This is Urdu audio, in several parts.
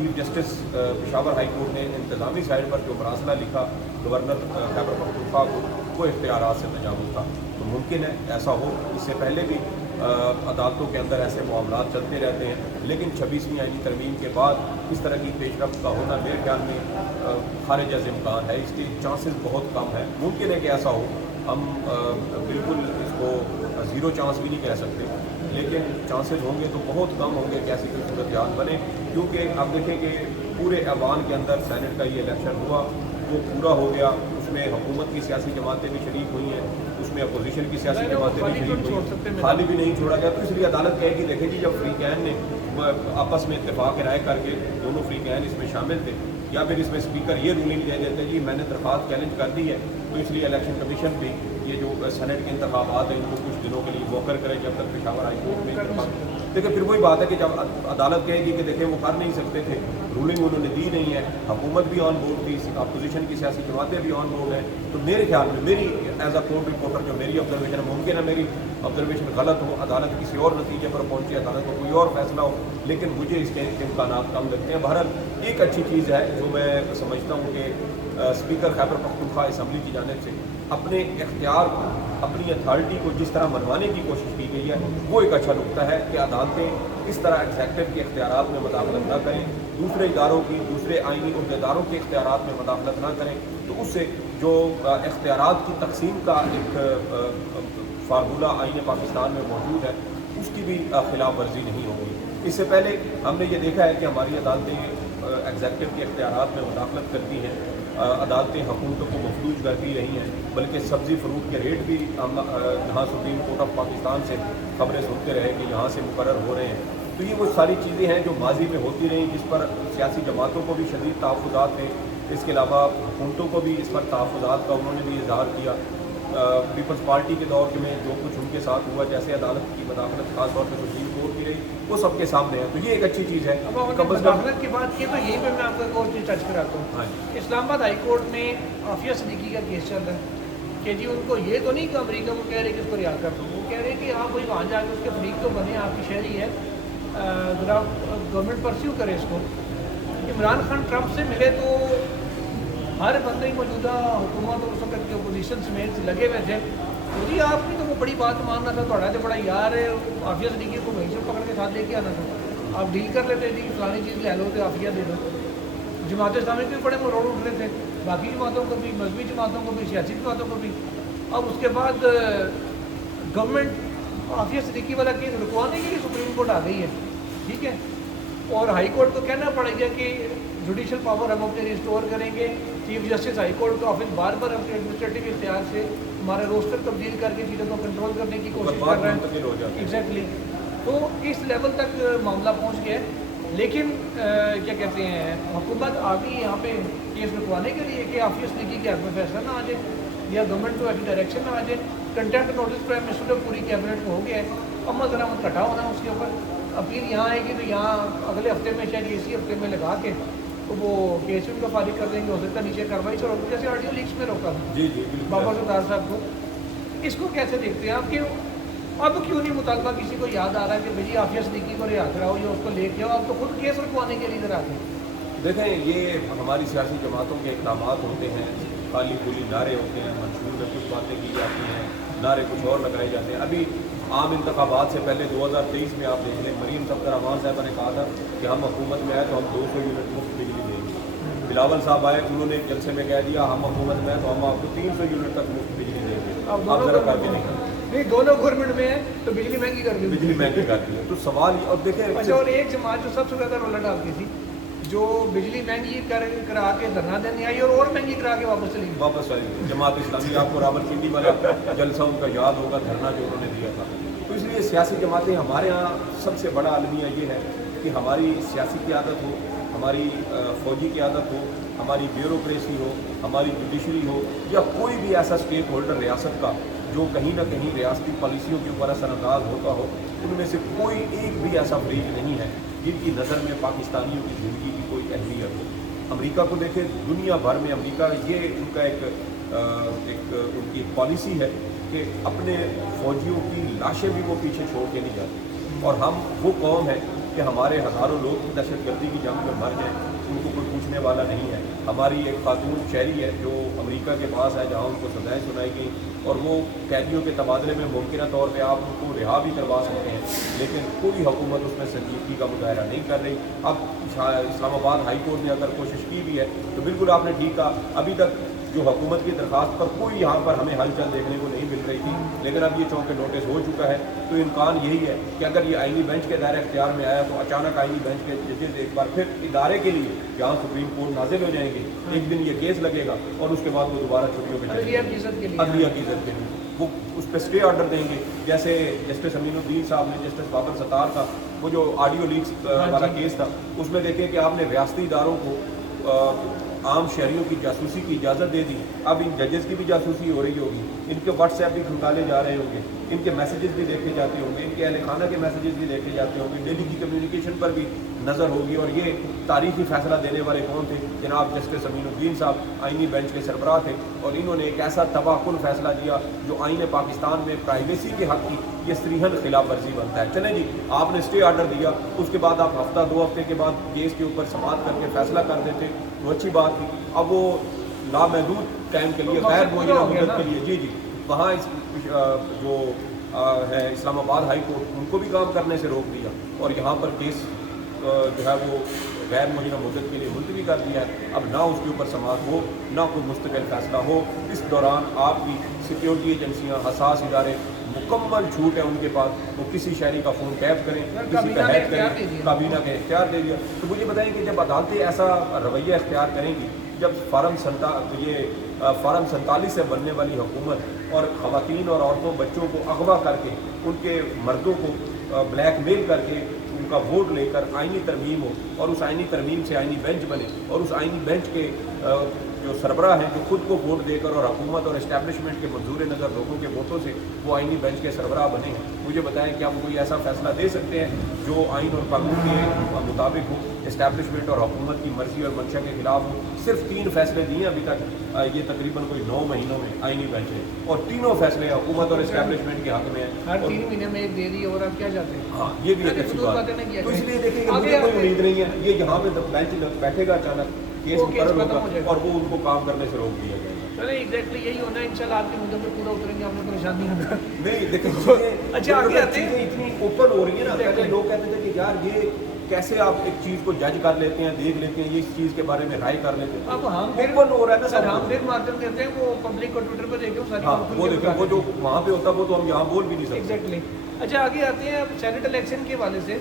Chief justice Peshawar high court نے انتظامی سائڈ پر جو مراسلہ لکھا گورنر خیبر پختونخوا کو، وہ اختیارات سے تجاوز تھا. تو ممکن ہے ایسا ہو. اس سے پہلے بھی عدالتوں کے اندر ایسے معاملات چلتے رہتے ہیں، لیکن 26ویں آئینی ترمیم کے بعد اس طرح کی پیش رفت کا ہونا میرے خیال میں خارج از امکان ہے. اس کے چانسز بہت کم ہیں. ممکن ہے کہ ایسا ہو، ہم بالکل اس کو زیرو چانس بھی نہیں کہہ سکتے، لیکن چانسز ہوں گے تو بہت کم ہوں گے کہ ایسی کوئی صورتحال بنے. کیونکہ اب دیکھیں کہ پورے ایوان کے اندر سینٹ کا یہ الیکشن ہوا، وہ پورا ہو گیا. اس میں حکومت کی سیاسی جماعتیں بھی شریک ہوئی ہیں، اس میں اپوزیشن کی سیاسی جماعتیں بھی شریک ہوئی ہیں، خالی بھی نہیں چھوڑا گیا. تو اس لیے عدالت کہے گی دیکھیں جی جب فریقین نے آپس میں اتفاق رائے کر کے دونوں فریقین اس میں شامل تھے، یا پھر اس میں اسپیکر یہ رولنگ دے دیتے جی میں نے درخواست چیلنج کر دی ہے، تو اس لیے الیکشن کمیشن بھی یہ جو سینٹ کے انتخابات ہیں ان کو کچھ دنوں کے لیے موخر کرے جب تک پشاور ہائی کورٹ میں دیکھیں. پھر وہی بات ہے کہ جب عدالت کہے گی کہ دیکھیں وہ کر نہیں سکتے تھے، رولنگ انہوں نے دی نہیں ہے، حکومت بھی آن بورڈ تھی، اپوزیشن کی سیاسی جماعتیں بھی آن بورڈ ہیں. تو میرے خیال میں میری ایز اے کورٹ رپورٹر جو میری آبزرویشن ہے، ممکن ہے میری آبزرویشن غلط ہو، عدالت کسی اور نتیجے پر پہنچے، عدالت کو کوئی اور فیصلہ ہو، لیکن مجھے اس کے امکانات کم لگتے ہیں. بہرحال ایک اچھی چیز ہے جو میں سمجھتا ہوں کہ اسپیکر خیبر پختونخوا اسمبلی کی جانب سے اپنے اختیار کو، اپنی اتھارٹی کو جس طرح منوانے کی کوشش کی گئی ہے، وہ ایک اچھا نقطہ ہے کہ عدالتیں اس طرح ایگزیکٹو کے اختیارات میں مداخلت نہ کریں، دوسرے اداروں کی، دوسرے آئینی عہدیداروں کے اختیارات میں مداخلت نہ کریں. تو اس سے جو اختیارات کی تقسیم کا ایک فارمولہ آئین پاکستان میں موجود ہے، اس کی بھی خلاف ورزی نہیں ہوگی. اس سے پہلے ہم نے یہ دیکھا ہے کہ ہماری عدالتیں ایگزیکٹو کے اختیارات میں مداخلت کرتی ہیں، عدالتیں حکومتوں کو مفلوج کرتی رہی ہیں، بلکہ سبزی فروٹ کے ریٹ بھی ہم یہاں سپریم کورٹ آف پاکستان سے خبریں سنتے رہے کہ یہاں سے مقرر ہو رہے ہیں. تو یہ وہ ساری چیزیں ہیں جو ماضی میں ہوتی رہیں، جس پر سیاسی جماعتوں کو بھی شدید تحفظات تھے. اس کے علاوہ حکومتوں کو بھی اس پر تحفظات کا انہوں نے بھی اظہار کیا. پیپلز پارٹی کے دور میں جو کچھ ان کے ساتھ ہوا، جیسے عدالت کی مداخلت خاص طور پہ سپریم کورٹ کی رہی، وہ سب کے سامنے ہے. تو یہ ایک اچھی چیز ہے. مداخلت کی بات کی تو یہی پہ میں آپ کو ایک اور چیز ٹچ کراتا ہوں. ہاں جی. اسلام آباد ہائی کورٹ میں عافیہ صدیقی کا کیس چل رہا ہے کہ جی ان کو یہ تو نہیں کہ امریکہ کو کہہ رہے کہ اس کو رہا کر دو، وہ کہہ رہے کہ آپ وہی وہاں جا کے اس کے فریق تو بنے، آپ کی شہری ہے، ذرا گورنمنٹ پرسیو کرے اس کو. عمران خان ٹرمپ سے ملے تو ہر بندے ہی موجودہ حکومت اور اس وقت کی اپوزیشن سمیت لگے ہوئے تھے. تو جی آپ کی تو وہ بڑی بات ماننا تھا، تھوڑا تو بڑا یار ہے، عافیہ صدیقی کو وہیں سے پکڑ کے ساتھ لے کے آنا تھا. آپ ڈیل کر لیتے جی فلانی چیز لے لو تو عافیہ دے دو. جماعت اسلامی کے بڑے مروڑ اٹھ رہے تھے، باقی جماعتوں کو بھی، مذہبی جماعتوں کو بھی، سیاسی جماعتوں کو بھی. اب اس کے بعد گورنمنٹ عافیہ صدیقی والا کیس رکوانے کے لیے سپریم کورٹ آ گئی ہے، ٹھیک ہے، اور ہائی کورٹ کو کہنا پڑے گا کہ جوڈیشل پاور ہم اپنے ریسٹور کریں گے. چیف جسٹس ہائی کورٹ کا آفس بار بار اپنے ایڈمنسٹریٹو اختیار سے ہمارے روسٹر تبدیل کر کے چیزوں کو کنٹرول کرنے کی کوشش کر رہے ہیں. ایگزیکٹلی. تو اس لیول تک معاملہ پہنچ گیا. لیکن کیا کہتے ہیں، حکومت آ گئی یہاں پہ کیس رکوانے کے لیے کہ عافیہ صدیقی کے حق میں فیصلہ نہ آ جائے یا گورنمنٹ کو ایسی ڈائریکشن نہ آ جائے. کنٹمپٹ نوٹس پرائم منسٹر پوری کیبنٹ کو ہو گیا ہے. اب ذرا کٹا ہونا اس کے اوپر. اپیل یہاں آئے گی تو یہاں اگلے ہفتے میں شاید اسی ہفتے میں لگا کے تو وہ کیس ان کو فارغ کر دیں گے. ہو سکتا ہے نیچے کاروائی سے روک، جیسے آڈیو لیکس میں روکا تھا جی بابا ستار صاحب کو. اس کو کیسے دیکھتے ہیں آپ کہ اب کیوں نہیں مطالبہ کسی کو یاد آ رہا ہے کہ بھائی عافیہ صدیقی کو رہا کراؤ یا اس کو لے کے آؤ، آپ تو خود کیس رکوانے کے لیے ادھر آتے ہیں. دیکھیں یہ ہماری سیاسی جماعتوں کے اقدامات ہوتے ہیں، خالی گولی نعرے ہوتے ہیں، منشور میں کچھ باتیں کی جاتی ہیں، نعرے کچھ اور لگائے جاتے ہیں. ابھی عام انتخابات سے پہلے 2023 میں آپ دیکھ لیں، مریم صفدر امان صاحبہ نے کہا تھا کہ ہم حکومت میں آئے تو ہم 200 یونٹ مفت بجلی دیں گے. بلاول صاحب آئے، انہوں نے ایک جلسے میں کہہ دیا ہم حکومت میں آئے تو ہم آپ کو 300 یونٹ تک مفت بجلی دیں گے. آپ ذرا کر کے نہیں دونوں گورنمنٹ میں ہے تو بجلی مہنگی کر دی، بجلی مہنگی کر دی ہے. تو سوال اور دیکھیں اچھا، اور ایک جماعت جو سب سے زیادہ رولا ڈالتی تھی، جو بجلی مہنگی کرا کے دھرنا دینے آئی اور مہنگی کرا کے واپس چلی گئی جماعت اسلامی. آپ کو راولپنڈی والا جلسہ ان کا یاد ہوگا، دھرنا جو انہوں نے دیا تھا. تو اس لیے سیاسی جماعتیں، ہمارے ہاں سب سے بڑا المیہ یہ ہے کہ ہماری سیاسی قیادت ہو، ہماری فوجی قیادت ہو، ہماری بیوروکریسی ہو، ہماری جوڈیشری ہو، یا کوئی بھی ایسا اسٹیک ہولڈر ریاست کا جو کہیں نہ کہیں ریاستی پالیسیوں کے اوپر اثر انداز ہوتا ہو، ان میں سے کوئی ایک بھی ایسا فریق نہیں ہے جن کی نظر میں پاکستانیوں کی زندگی کی کوئی اہمیت ہو. امریکہ کو دیکھیں، دنیا بھر میں امریکہ یہ ان کا ایک ان کی پالیسی ہے کہ اپنے فوجیوں کی لاشیں بھی وہ پیچھے چھوڑ کے نہیں جاتے. اور ہم وہ قوم ہے کہ ہمارے ہزاروں لوگ دہشت گردی کی جنگ میں مر جائیں، ان کو کوئی پوچھنے والا نہیں ہے. ہماری ایک خاتون شہری ہے جو امریکہ کے پاس ہے جہاں ان کو سزائیں سنائی گئیں اور وہ قیدیوں کے تبادلے میں ممکنہ طور پہ آپ ان کو رہا بھی کروا سکتے ہیں، لیکن کوئی حکومت اس میں سنجیدگی کا مظاہرہ نہیں کر رہی. اب اسلام آباد ہائی کورٹ نے اگر کوشش کی بھی ہے تو بالکل آپ نے ٹھیک کہا، ابھی تک جو حکومت کی درخواست پر کوئی یہاں پر ہمیں ہلچل دیکھنے کو نہیں مل رہی تھی، لیکن اب یہ چونکہ نوٹس ہو چکا ہے تو امکان یہی ہے کہ اگر یہ آئینی بینچ کے دائرہ اختیار میں آیا تو اچانک آئینی بینچ کے ججز ایک بار پھر ادارے کے لیے جہاں سپریم کورٹ نازل ہو جائیں گے، ایک دن یہ کیس لگے گا اور اس کے بعد وہ دوبارہ چھٹیوں پہ چلے گا عدلیہ کی عزت کے لیے. وہ اس پہ اسٹے آرڈر دیں گے، جیسے جسٹس امین الدین صاحب نے جسٹس بابر ستار کا وہ جو آڈیو لیکس والا کیس تھا، اس میں دیکھیں کہ آپ نے ریاستی اداروں کو عام شہریوں کی جاسوسی کی اجازت دے دی. اب ان ججز کی بھی جاسوسی ہو رہی ہوگی، ان کے واٹس ایپ بھی کھنگالے جا رہے ہوں گے، ان کے میسیجز بھی دیکھے جاتے ہوں گے، ان کے اہل خانہ کے میسیجز بھی دیکھے جاتے ہوں گے، ڈیلی کی کمیونیکیشن پر بھی نظر ہوگی. اور یہ تاریخی فیصلہ دینے والے کون تھے؟ جناب جسٹس امین الدین صاحب آئینی بینچ کے سربراہ تھے، اور انہوں نے ایک ایسا تباہ کن فیصلہ دیا جو آئین پاکستان میں پرائیویسی کے حق کی یہ صریحاً خلاف ورزی بنتا ہے. چلیں جی، آپ نے اسٹے آرڈر دیا، اس کے بعد آپ ہفتہ 2 ہفتے کے بعد کیس کے اوپر سماعت کر کے فیصلہ کر دیتے، وہ اچھی بات تھی. اب وہ لامحدود ٹائم کے لیے غیر معینہ مدت کے لیے جی وہاں جو ہے اسلام آباد ہائی کورٹ، ان کو بھی کام کرنے سے روک دیا اور یہاں پر کیس جو ہے وہ غیر معینہ مدت کے لیے ملتوی کر دیا ہے. اب نہ اس کے اوپر سماعت ہو، نہ کوئی مستقل فیصلہ ہو. اس دوران آپ کی سیکیورٹی ایجنسیاں، حساس ادارے مکمل چھوٹ ہے ان کے پاس، وہ کسی شہری کا فون ٹیپ کریں، کسی کا ہیک کریں، کابینہ کا اختیار دے دیا. تو مجھے بتائیں کہ جب عدالتیں ایسا رویہ اختیار کریں گی، جب فارم 47 سے بننے والی حکومت اور خواتین اور عورتوں بچوں کو اغوا کر کے ان کے مردوں کو بلیک میل کر کے ان کا ووٹ لے کر آئینی ترمیم ہو، اور اس آئینی ترمیم سے آئینی بینچ بنے، اور اس آئینی بینچ کے جو سربراہ ہیں جو خود کو ووٹ دے کر اور حکومت اور اسٹیبلشمنٹ کے منظور نظر لوگوں کے ووٹوں سے وہ آئینی بینچ کے سربراہ بنے، مجھے بتائیں کیا وہ کوئی ایسا فیصلہ دے سکتے ہیں جو آئین اور قانون کے مطابق ہو، اسٹیبلشمنٹ اور حکومت کی مرضی اور منشا کے خلاف ہو؟ صرف 3 فیصلے دیے ابھی تک، یہ تقریباً کوئی 9 مہینوں میں آئینی بینچ ہے، اور تینوں فیصلے حکومت اور اسٹیبلشمنٹ کے حق میں ہیں. ہر 3 مہینے میں ایک دے دی اور آپ کیا چاہتے ہیں؟ ہاں، یہ بھی ایک اچھی بات ہے. تو اس لیے دیکھیں کہ مجھے کوئی امید نہیں ہے یہ یہاں پہ بینچ بیٹھے گا اچانک کیس مقرر ہوگا اور وہ ان کو کام کرنے سے روک دیا جائے گا. چلیں ایگزیکٹلی یہی ہونا ہے، انشاءاللہ آپ کے مدعے پہ پورا اتریں گے، آپ نے پریشان نہیں ہونا. نہیں دیکھیں اچھا آگے آتے ہیں، اتنی اوپن ہو رہی ہے نا. پہلے لوگ کہتے تھے کہ یار یہ کیسے آپ ایک چیز کو جج کر لیتے ہیں، دیکھ لیتے ہیں، یہ اس چیز کے بارے میں رائے کر لیتے ہیں. اب ہم اوپن ہو رہا ہے نا سر، ہم پھر مارجن دیتے ہیں، وہ پبلک کو ٹویٹر پہ دیکھیں وہ دیکھیں، وہ جو وہاں پہ ہوتا ہے وہ تو ہم یہاں بول بھی نہیں سکتے. ایگزیکٹلی. اچھا آگے آتے ہیں، اب سینٹ الیکشن کے حوالے سے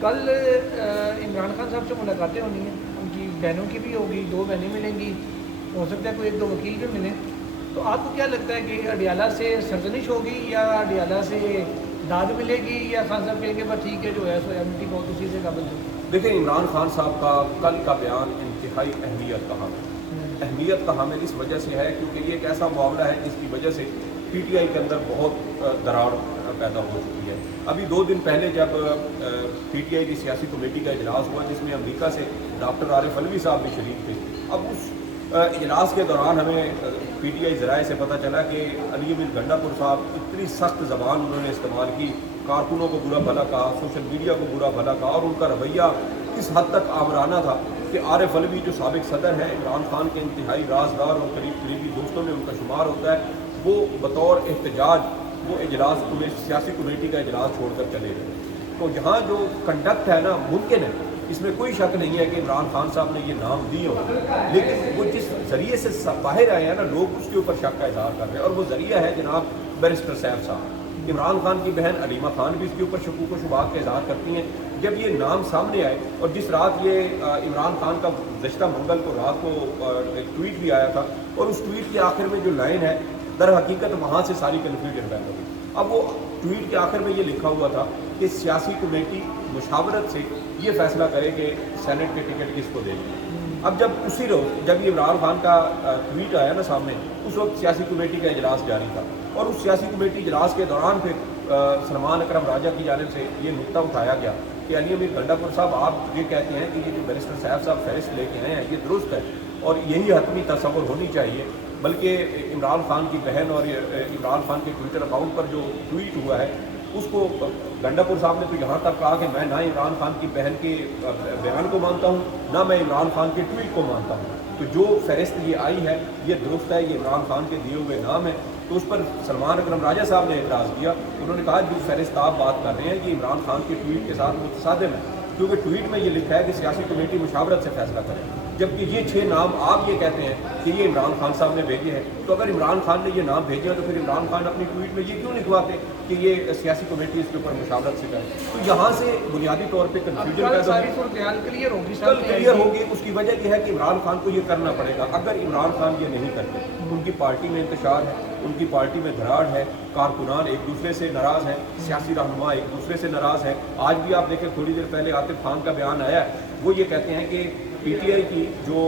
کل عمران خان صاحب سے ملاقاتیں ہونی ہیں، ان کی بہنوں کی بھی ہوگی، 2 بہنیں ملیں گی، ہو سکتا ہے کوئی 1-2 وکیل بھی ملیں. تو آپ کو کیا لگتا ہے کہ اڈیالہ سے سرزنش ہوگی یا اڈیالہ سے داد ملے گی، یا خان صاحب کہیں گے بس ٹھیک ہے جو ہے سو ایمٹی بہت اسی سے قابل ہے؟ دیکھیں عمران خان صاحب کا کل کا بیان انتہائی اہمیت کا حامل، اہمیت کا حامل اس وجہ سے ہے کیونکہ یہ ایک ایسا معاملہ ہے جس کی وجہ سے پی ٹی آئی کے اندر بہت دراڑ پیدا ہو چکی ہے. ابھی 2 دن پہلے جب پی ٹی آئی کی سیاسی کمیٹی کا اجلاس ہوا جس میں امریکہ سے ڈاکٹر عارف علوی صاحب بھی شریک تھے، اب اس اجلاس کے دوران ہمیں پی ٹی آئی ذرائع سے پتہ چلا کہ علی امین گنڈا پور صاحب اتنی سخت زبان انہوں نے استعمال کی، کارکنوں کو برا بھلا کہا، سوشل میڈیا کو برا بھلا کہا، اور ان کا رویہ اس حد تک آمرانہ تھا کہ عارف علوی جو سابق صدر ہیں، عمران خان کے انتہائی رازدار اور قریبی دوستوں میں ان کا شمار ہوتا ہے، وہ بطور احتجاج وہ اجلاس سیاسی کمیٹی کا اجلاس چھوڑ کر چلے گئے. تو یہاں جو کنڈکٹ ہے نا ممکن ہے، اس میں کوئی شک نہیں ہے کہ عمران خان صاحب نے یہ نام دیے ہو، لیکن وہ جس ذریعے سے باہر آئے ہیں نا لوگ اس کے اوپر شک کا اظہار کر رہے ہیں، اور وہ ذریعہ ہے جناب بیرسٹر سیف صاحب. عمران خان کی بہن علیمہ خان بھی اس کے اوپر شکوک و شبہات کا اظہار کرتی ہیں. جب یہ نام سامنے آئے اور جس رات یہ عمران خان کا گزشتہ منگل کو رات کو ایک ٹویٹ بھی آیا تھا، اور اس ٹویٹ کے آخر میں جو لائن ہے در حقیقت وہاں سے ساری کنفیوژن پیدا ہوئی. اب وہ ٹویٹ کے آخر میں یہ لکھا ہوا تھا کہ سیاسی کمیٹی مشاورت سے یہ فیصلہ کرے کہ سینٹ کے ٹکٹ کس کو دے دیں. اب جب اسی روز جب یہ عمران خان کا ٹویٹ آیا نا سامنے، اس وقت سیاسی کمیٹی کا اجلاس جاری تھا، اور اس سیاسی کمیٹی اجلاس کے دوران پھر سلمان اکرم راجہ کی جانب سے یہ نقطہ اٹھایا گیا کہ علی امین گنڈا پور صاحب آپ یہ کہتے ہیں کہ یہ جو بیرسٹر صاحب فہرست لے کے آئے ہیں یہ درست ہے اور یہی حتمی تصور ہونی چاہیے، بلکہ عمران خان کی بہن اور عمران خان کے ٹویٹر اکاؤنٹ پر جو ٹویٹ ہوا ہے اس کو گنڈاپور صاحب نے تو یہاں تک کہا کہ میں نہ عمران خان کی بہن کے بیان کو مانتا ہوں، نہ میں عمران خان کے ٹویٹ کو مانتا ہوں، تو جو فہرست یہ آئی ہے یہ درست ہے، یہ عمران خان کے دیے ہوئے نام ہے۔ تو اس پر سلمان اکرم راجہ صاحب نے اعتراض کیا، انہوں نے کہا جو فہرست آپ بات کر رہے ہیں یہ عمران خان کے ٹویٹ کے ساتھ متصادم ہے، کیونکہ ٹویٹ میں یہ لکھا ہے کہ سیاسی کمیٹی مشاورت سے فیصلہ کرے، جبکہ یہ 6 نام آپ یہ کہتے ہیں کہ یہ عمران خان صاحب نے بھیجے ہیں۔ تو اگر عمران خان نے یہ نام بھیجے ہیں تو پھر عمران خان اپنی ٹویٹ میں یہ کیوں لکھواتے کہ یہ سیاسی کمیٹی اس کے اوپر مشاورت سے کرے؟ تو یہاں سے بنیادی طور پہ کنفیوژن پیدا کلیئر ہوگی، کلیئر ہوگی۔ اس کی وجہ یہ ہے کہ عمران خان کو یہ کرنا پڑے گا۔ اگر عمران خان یہ نہیں کرتے، ان کی پارٹی میں انتشار ہے، ان کی پارٹی میں دھراڑ ہے، کارکنان ایک دوسرے سے ناراض ہیں، سیاسی رہنما ایک دوسرے سے ناراض ہیں۔ آج بھی آپ دیکھیں تھوڑی دیر پہلے عاطف خان کا بیان آیا ہے، وہ یہ کہتے ہیں کہ پی ٹی آئی کی جو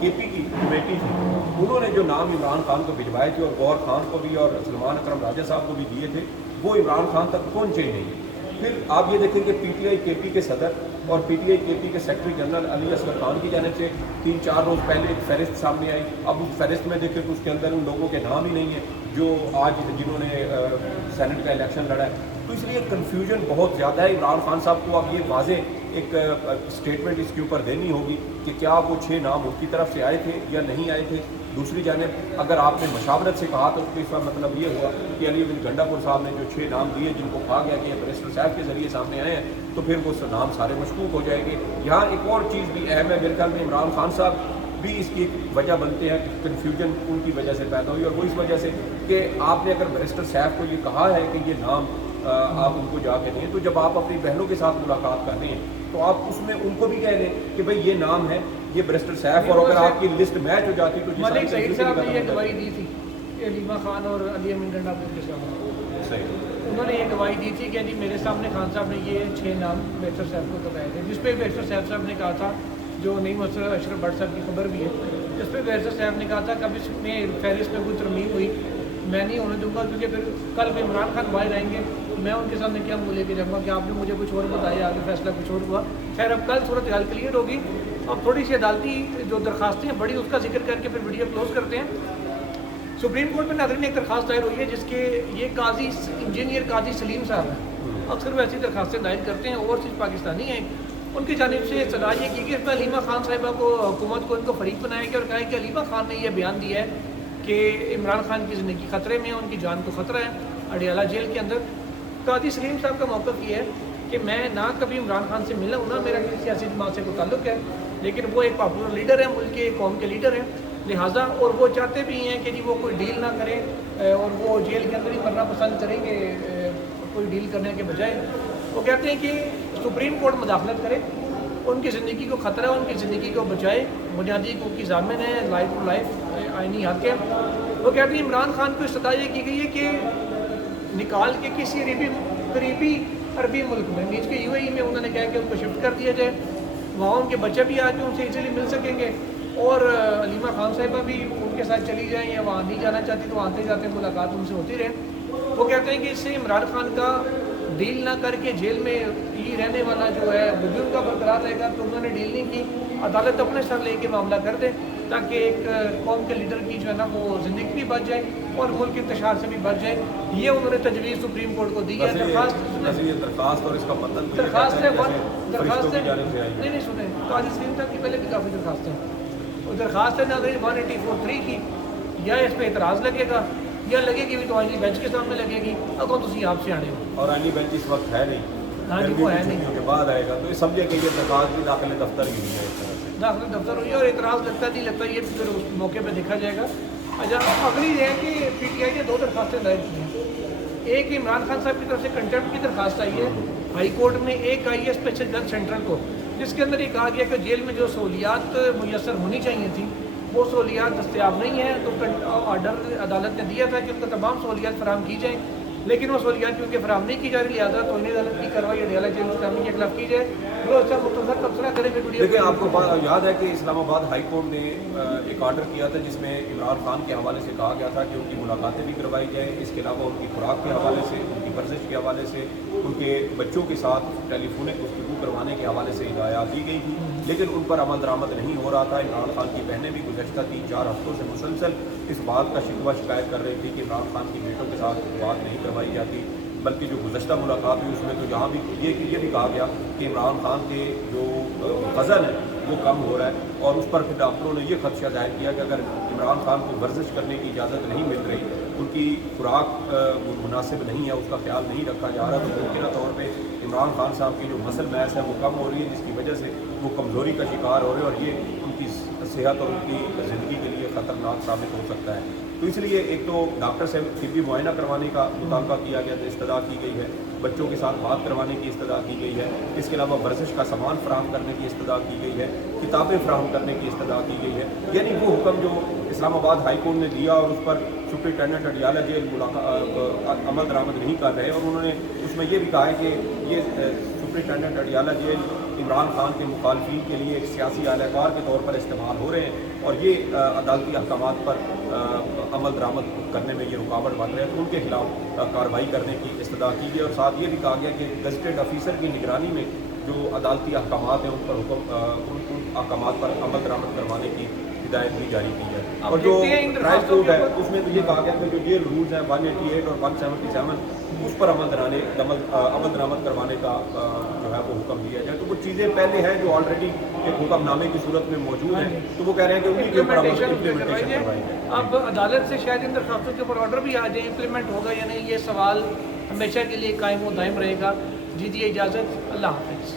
کے پی کی کمیٹی تھی انہوں نے جو نام عمران خان کو بھجوائے تھے اور غور خان کو بھی اور سلمان اکرم راجہ صاحب کو بھی دیے تھے، وہ عمران خان تک پہنچے ہی نہیں۔ پھر آپ یہ دیکھیں کہ پی ٹی آئی کے پی کے صدر اور پی ٹی آئی کے پی کے سیکرٹری جنرل علی اصغر خان کی جانب سے 3-4 روز پہلے ایک فہرست سامنے آئی۔ اب اس فہرست میں دیکھیں تو اس کے اندر ان لوگوں کے نام ہی نہیں ہیں جو آج جنہوں نے سینٹ کا الیکشن لڑا ہے۔ تو اس لیے کنفیوژن بہت زیادہ ہے۔ عمران خان صاحب کو اب یہ واضح ایک اسٹیٹمنٹ اس کے اوپر دینی ہوگی کہ کیا وہ 6 نام ان کی طرف سے آئے تھے یا نہیں آئے تھے۔ دوسری جانب اگر آپ نے مشاورت سے کہا تو اس کا مطلب یہ ہوا کہ علی بن گنڈاپور صاحب نے جو 6 نام دیے جن کو کہا گیا کہ یہ بیرسٹر صاحب کے ذریعے سامنے آئے ہیں، تو پھر وہ نام سارے مشکوک ہو جائیں گے۔ یہاں ایک اور چیز بھی اہم ہے، میرے خیال میں عمران خان صاحب بھی اس کی ایک وجہ بنتے ہیں، کنفیوژن ان کی وجہ سے پیدا ہوئی، اور وہ اس وجہ سے کہ آپ نے اگر بیرسٹر صاحب کو یہ کہا ہے کہ یہ نام آپ ان کو جا کے دیں، تو جب آپ اپنی بہنوں کے ساتھ ملاقات کر رہے ہیں تو آپ اس میں ان کو بھی کہہ دیں کہ بھائی یہ نام ہے، یہ بیرسٹر صاحب، اور اگر آپ کی لسٹ میچ ہو جاتی تو ملک سعید صاحب نے یہ گواہی دی تھی علیمہ خان اور علی امین گنڈاپور کے سامنے، صحیح انہوں نے یہ گواہی دی تھی کہ جی میرے سامنے خان صاحب نے یہ 6 نام بیرسٹر صاحب کو بتائے تھے، جس پہ بیرسٹر صاحب نے کہا تھا، جو نعیم اشرف بٹ صاحب کی خبر بھی ہے، جس پہ بیرسٹر صاحب نے کہا تھا کہ اب اس میں فہرست میں کوئی ترمیم ہوئی میں نہیں ہونے دوں گا، کیونکہ پھر کل بھی عمران خان باہر آئیں گے، میں ان کے سامنے کیا منہ لے کے جاؤں گا کہ آپ نے مجھے کچھ اور بتایا، آگے فیصلہ کچھ اور ہوا۔ خیر اب کل صورت حال کلیئر ہوگی۔ اب تھوڑی سی عدالتی جو درخواستیں ہیں بڑی، اس کا ذکر کر کے پھر ویڈیو کلوز کرتے ہیں۔ سپریم کورٹ میں ناظرین ایک درخواست دائر ہوئی ہے جس کے یہ قاضی انجینئر قاضی سلیم صاحب ہیں، اکثر وہ ایسی درخواستیں دائر کرتے ہیں، اوورسیز پاکستانی ہیں، ان کی جانب سے صدا یہ کی کہ اس میں علیمہ خان صاحبہ کو حکومت کو ان کو فریق بنایا گیا اور کہا کہ علیمہ خان نے یہ بیان دیا ہے کہ عمران خان کی زندگی خطرے میں ہے، ان کی جان کو خطرہ ہے اڈیالہ جیل کے اندر۔ قاضی سلیم صاحب کا موقف یہ ہے کہ میں نہ کبھی عمران خان سے ملا ہوں، نہ میرا کسی سیاسی جماعت سے کوئی تعلق ہے، لیکن وہ ایک پاپولر لیڈر ہے، ملک کے قوم کے لیڈر ہیں، لہٰذا اور وہ چاہتے بھی ہیں کہ جی وہ کوئی ڈیل نہ کریں اور وہ جیل کے اندر ہی مرنا پسند کریں گے کوئی ڈیل کرنے کے بجائے۔ وہ کہتے ہیں کہ سپریم کورٹ مداخلت کرے، ان کی زندگی کو خطرہ ہے، ان کی زندگی کو بچائے، بنیادی حقوق کی ضامن ہے، لائف ٹو لائف آئینی حق ہے۔ وہ کہتے ہیں عمران خان کو استدعا یہ کی گئی ہے کہ نکال کے کسی قریبی عربی ملک میں، نیز کے UAE میں انہوں نے کہا کہ ان کو شفٹ کر دیا جائے، وہاں ان کے بچے بھی آ کے ان سے ایزیلی مل سکیں گے، اور علیمہ خان صاحبہ بھی ان کے ساتھ چلی جائیں، یا وہاں نہیں جانا چاہتی تو آتے جاتے ملاقات ان سے ہوتی رہے۔ وہ کہتے ہیں کہ اس سے عمران خان کا ڈیل نہ کر کے جیل میں ہی رہنے والا جو ہے وہ بھی ان کا برقرار رہے گا، تو انہوں نے ڈیل نہیں کی، عدالت اپنے سر لے کے معاملہ کر دے تاکہ ایک قوم کے لیڈر کی جو ہے نا وہ زندگی بھی بچ جائے اور ملک انتشار سے بھی بچ جائے۔ یہ انہوں نے تجویز سپریم کورٹ کو دی ہے۔ درخواست اور اس کا مطلب درخواست ہے نہیں سنیں، قاضی سلیم صاحب کی پہلے بھی کافی درخواستیں ہیں، اور درخواست ہے ناظرین 1843 کی، یا اس پہ اعتراض لگے گا یا لگے گی بھی تو آئینی بینچ کے سامنے لگے گی، اگر تسی آپ سے آنے ہو، اور آئینی بینچ اس وقت ہے نہیں، ہاں جی وہ ہے نہیں، کے بعد آئے گا، تو یہ سمجھے کہ یہ درخواست بھی داخل دفتر کی نہیں ہے، داخل دفتر ہوئی اور اعتراض لگتا نہیں لگتا، یہ پھر اس موقع پہ دیکھا جائے گا۔ اچھا اگلی یہ ہے کہ PTI نے 2 درخواستیں دائر کی ہیں، ایک عمران خان صاحب کی طرف سے کنٹمپٹ کی درخواست آئی ہے ہائی کورٹ میں، ایک آئی ہے اسپیشل جج سینٹرل کو، جس کے اندر یہ کہا گیا کہ جیل میں جو سہولیات میسر ہونی چاہیے تھیں وہ سہولیات دستیاب نہیں ہیں، تو آرڈر عدالت نے دیا تھا کہ ان کو تمام سہولیات فراہم کی جائیں، لیکن وہ سہولیات کیونکہ فراہم نہیں کی جا رہی، لہٰذا توہین عدالت کی کارروائی اڈیالہ جیل اسلامی کے خلاف کی جائے۔ وہ اچھا مختصر تبصرہ کریں گے۔ دیکھیں آپ کو یاد ہے کہ اسلام آباد ہائی کورٹ نے ایک آرڈر کیا تھا جس میں عمران خان کے حوالے سے کہا گیا تھا کہ ان کی ملاقاتیں بھی کروائی جائیں، اس کے علاوہ ان کی خوراک کے حوالے سے، ان کی ورزش کے حوالے سے، ان کے بچوں کے ساتھ ٹیلی فونک گفتگو کروانے کے حوالے سے ہدایات دی گئی تھی، لیکن ان پر عمل درآمد نہیں ہو رہا تھا۔ عمران خان کی بہنیں بھی گزشتہ 3-4 ہفتوں سے مسلسل اس بات کا شکوہ شکایت کر رہی تھی کہ عمران خان کی بیٹوں کے ساتھ بات نہیں کروائی جاتی، بلکہ جو گزشتہ ملاقات ہوئی اس میں تو یہاں بھی یہ بھی کہا گیا کہ عمران خان کے جو وزن ہے وہ کم ہو رہا ہے، اور اس پر پھر ڈاکٹروں نے یہ خدشہ ظاہر کیا کہ اگر عمران خان کو ورزش کرنے کی اجازت نہیں مل رہی، ان کی خوراک مناسب نہیں ہے، اس کا خیال نہیں رکھا جا رہا، تو ممکنہ طور پہ عمران خان صاحب کی جو مسل میس ہے وہ کم ہو رہی ہے، جس کی وجہ سے وہ کمزوری کا شکار ہو رہے ہیں، اور یہ ان کی صحت اور ان کی زندگی کے لیے خطرناک ثابت ہو سکتا ہے۔ تو اس لیے ایک تو ڈاکٹر سے طبی معائنہ کروانے کا مطالبہ کیا گیا، استدعا کی گئی ہے، بچوں کے ساتھ بات کروانے کی استدعا کی گئی ہے، اس کے علاوہ ورزش کا سامان فراہم کرنے کی استدعا کی گئی ہے، کتابیں فراہم کرنے کی استدعا کی گئی ہے۔ یعنی وہ حکم جو اسلام آباد ہائی کورٹ نے دیا اور اس پر سپرنٹینڈنٹ اڈیالہ جیل عمل درآمد نہیں کر رہے، اور انہوں نے اس میں یہ بھی کہا ہے کہ یہ سپرنٹینڈنٹ اڈیالہ جیل عمران خان کے مخالفین کے لیے ایک سیاسی اہلِ کار کے طور پر استعمال ہو رہے ہیں، اور یہ عدالتی احکامات پر عمل درآمد کرنے میں یہ رکاوٹ بن رہے ہیں، تو ان کے خلاف کارروائی کرنے کی استدعا کی گئی، اور ساتھ یہ بھی کہا گیا کہ گزٹڈ آفیسر کی نگرانی میں جو عدالتی احکامات ہیں ان پر ان احکامات پر عمل درآمد کروانے کی ہدایت بھی جاری کی ہے۔ اور جو ٹرائل کورٹ ہے اس میں تو یہ کہا گیا کہ جو یہ رولز ہیں 188 اور 177 اس پر عمل درآمد کروانے کا جو ہے وہ حکم دیا جائے۔ تو کچھ چیزیں پہلے ہیں جو آلریڈی ایک حکم نامے کی صورت میں موجود ہیں، تو وہ کہہ رہے ہیں کہ انہیں کے اوپر امپلیمنٹیشن کروائی جائے۔ اب عدالت سے شاید ان درخواستوں کے اوپر آرڈر بھی آ جائے، امپلیمنٹ ہوگا یا نہیں، یہ سوال ہمیشہ کے لیے قائم و دائم رہے گا۔ جی اجازت، اللہ حافظ۔